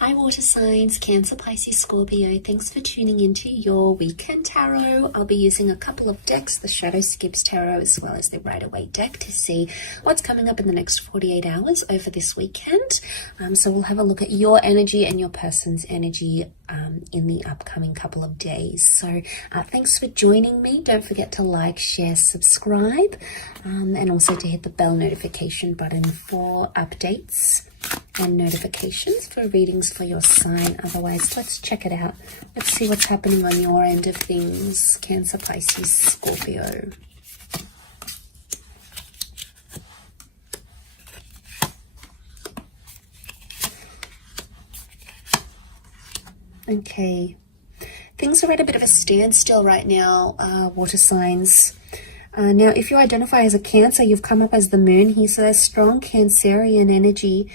Hi water signs, Cancer, Pisces, Scorpio. Thanks for tuning into your weekend tarot. I'll be using a couple of decks, the Shadow Skips Tarot as well as the Rider Waite deck, to see what's coming up in the next 48 hours over this weekend. So we'll have a look at your energy and your person's energy in the upcoming couple of days. So thanks for joining me. Don't forget to like, share, subscribe, and also to hit the bell notification button for updates and notifications for readings for your sign. Otherwise, let's check it out. Let's see what's happening on your end of things, Cancer, Pisces, Scorpio. Okay, things are at a bit of a standstill right now, water signs. Now, if you identify as a Cancer, you've come up as the moon here, so there's strong Cancerian energy.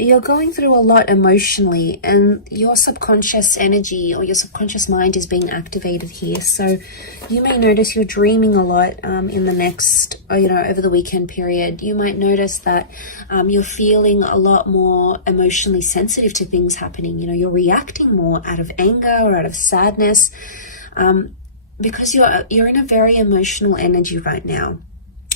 You're going through a lot emotionally, and your subconscious energy or your subconscious mind is being activated here. So you may notice you're dreaming a lot in the next, over the weekend period. You might notice that you're feeling a lot more emotionally sensitive to things happening. You're reacting more out of anger or out of sadness. Because you're in a very emotional energy right now.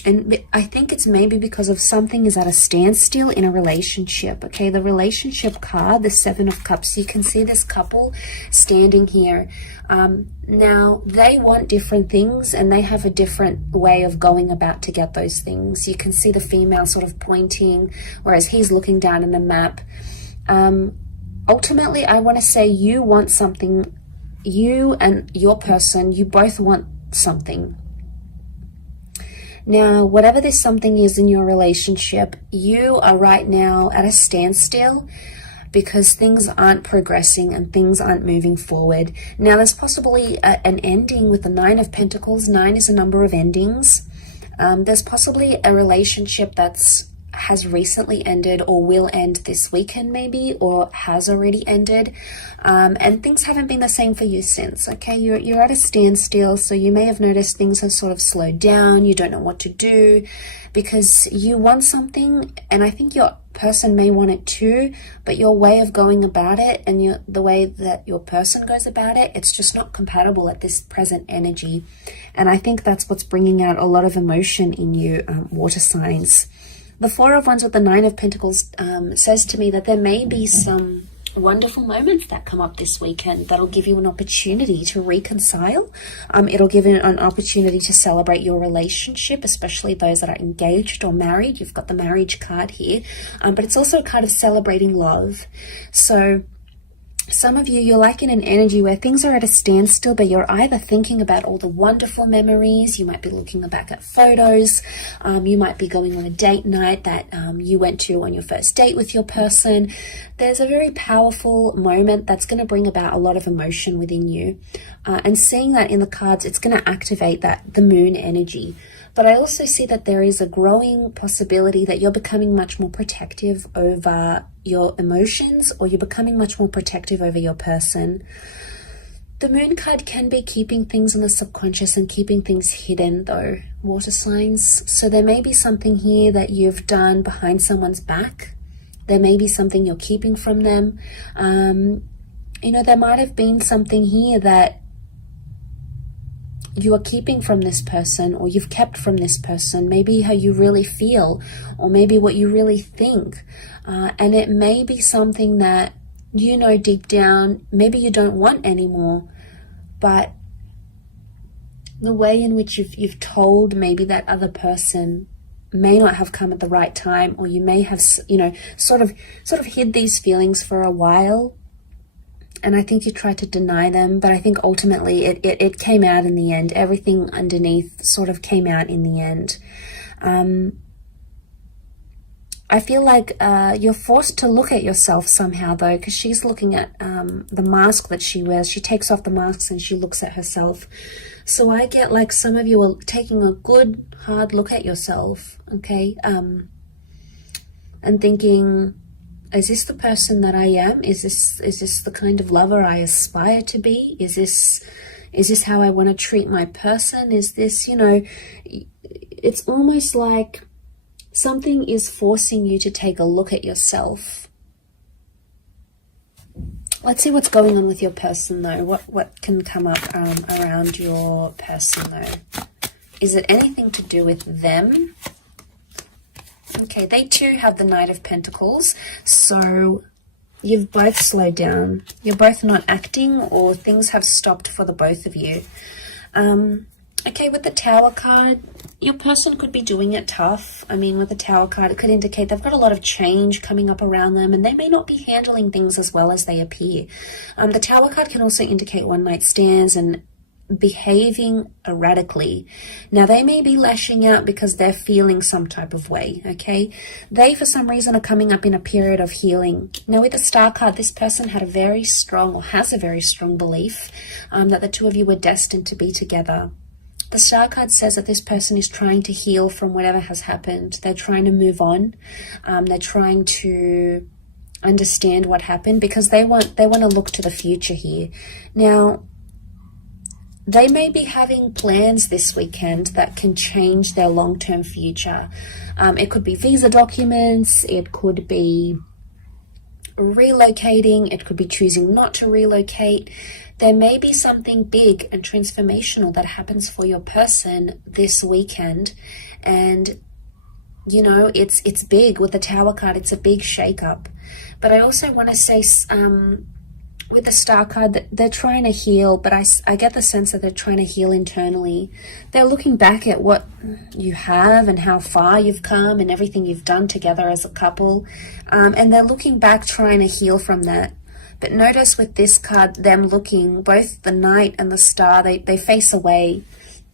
And I think it's maybe because of something is at a standstill in a relationship. Okay, the relationship card, the Seven of Cups, you can see this couple standing here. Now, they want different things and they have a different way of going about to get those things. You can see the female sort of pointing, whereas he's looking down in the map. Ultimately, I want to say you want something. You and your person, you both want something. Now, whatever this something is in your relationship, you are right now at a standstill because things aren't progressing and things aren't moving forward. Now, there's possibly an ending with the Nine of Pentacles. 9 is a number of endings. There's possibly a relationship has recently ended or will end this weekend maybe, or has already ended, and things haven't been the same for you since. Okay, you're at a standstill, so you may have noticed things have sort of slowed down. You don't know what to do because you want something, and I think your person may want it too, but your way of going about it and the way that your person goes about it, it's just not compatible at this present energy. And I think that's what's bringing out a lot of emotion in you, water signs. The Four of Wands with the Nine of Pentacles says to me that there may be some wonderful moments that come up this weekend that'll give you an opportunity to reconcile. It'll give you an opportunity to celebrate your relationship, especially those that are engaged or married. You've got the marriage card here, but it's also a card of celebrating love. So some of you, you're like in an energy where things are at a standstill, but you're either thinking about all the wonderful memories. You might be looking back at photos. You might be going on a date night that you went to on your first date with your person. There's a very powerful moment that's going to bring about a lot of emotion within you. And seeing that in the cards, it's going to activate the moon energy. But I also see that there is a growing possibility that you're becoming much more protective over your emotions, or you're becoming much more protective over your person. The moon card can be keeping things in the subconscious and keeping things hidden though, water signs. So there may be something here that you've done behind someone's back. There may be something you're keeping from them. There might have been something here that you are keeping from this person, or you've kept from this person, maybe how you really feel, or maybe what you really think. And it may be something that deep down, maybe you don't want anymore, but the way in which you've told maybe that other person may not have come at the right time, or you may have, sort of hid these feelings for a while. And I think you tried to deny them, but I think ultimately it came out in the end. Everything underneath sort of came out in the end. I feel like you're forced to look at yourself somehow though, because she's looking at the mask that she wears. She takes off the masks and she looks at herself. So I get like some of you are taking a good hard look at yourself, okay? And thinking, is this the person that I am? Is this the kind of lover I aspire to be? Is this how I want to treat my person? Is this, it's almost like something is forcing you to take a look at yourself. Let's see what's going on with your person, though. What can come up around your person, though? Is it anything to do with them? Okay, they too have the Knight of Pentacles. So you've both slowed down. You're both not acting, or things have stopped for the both of you. Okay, with the Tower card, your person could be doing it tough. I mean, with the Tower card, it could indicate they've got a lot of change coming up around them, and they may not be handling things as well as they appear. The Tower card can also indicate one-night stands and behaving erratically. Now, they may be lashing out because they're feeling some type of way, okay? They, for some reason, are coming up in a period of healing. Now, with the Star card, this person had a very strong, or has a very strong belief that the two of you were destined to be together. The Star card says that this person is trying to heal from whatever has happened. They're trying to move on. They're trying to understand what happened, because they want to look to the future here. Now, they may be having plans this weekend that can change their long-term future. It could be visa documents. It could be relocating. It could be choosing not to relocate. There may be something big and transformational that happens for your person this weekend. And, you know, it's big. With the Tower card, it's a big shakeup. But I also want to say, with the Star card, that they're trying to heal, but I get the sense that they're trying to heal internally. They're looking back at what you have and how far you've come and everything you've done together as a couple. And they're looking back, trying to heal from that. But notice with this card, them looking, both the Knight and the Star, they face away.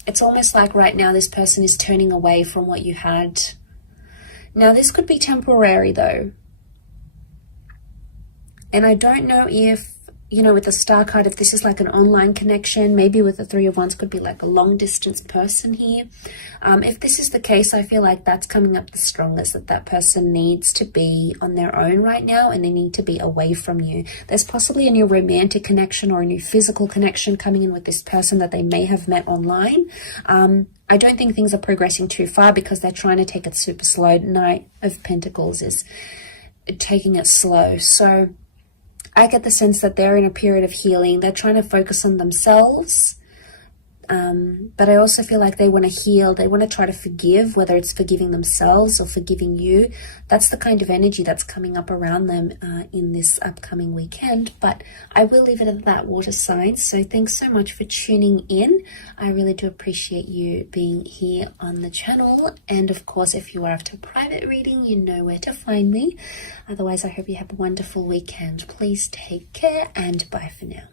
It's almost like right now this person is turning away from what you had. Now, this could be temporary, though. And I don't know if, you know, with the Star card, if this is like an online connection, maybe with the Three of Wands could be like a long distance person here. If this is the case, I feel like that's coming up the strongest, that person needs to be on their own right now, and they need to be away from you. There's possibly a new romantic connection or a new physical connection coming in with this person that they may have met online. I don't think things are progressing too far, because they're trying to take it super slow. Knight of Pentacles is taking it slow. So I get the sense that they're in a period of healing. They're trying to focus on themselves. But I also feel like they want to heal. They want to try to forgive, whether it's forgiving themselves or forgiving you. That's the kind of energy that's coming up around them in this upcoming weekend. But I will leave it at that, water signs. So thanks so much for tuning in. I really do appreciate you being here on the channel. And of course, if you are after a private reading, you know where to find me. Otherwise, I hope you have a wonderful weekend. Please take care, and bye for now.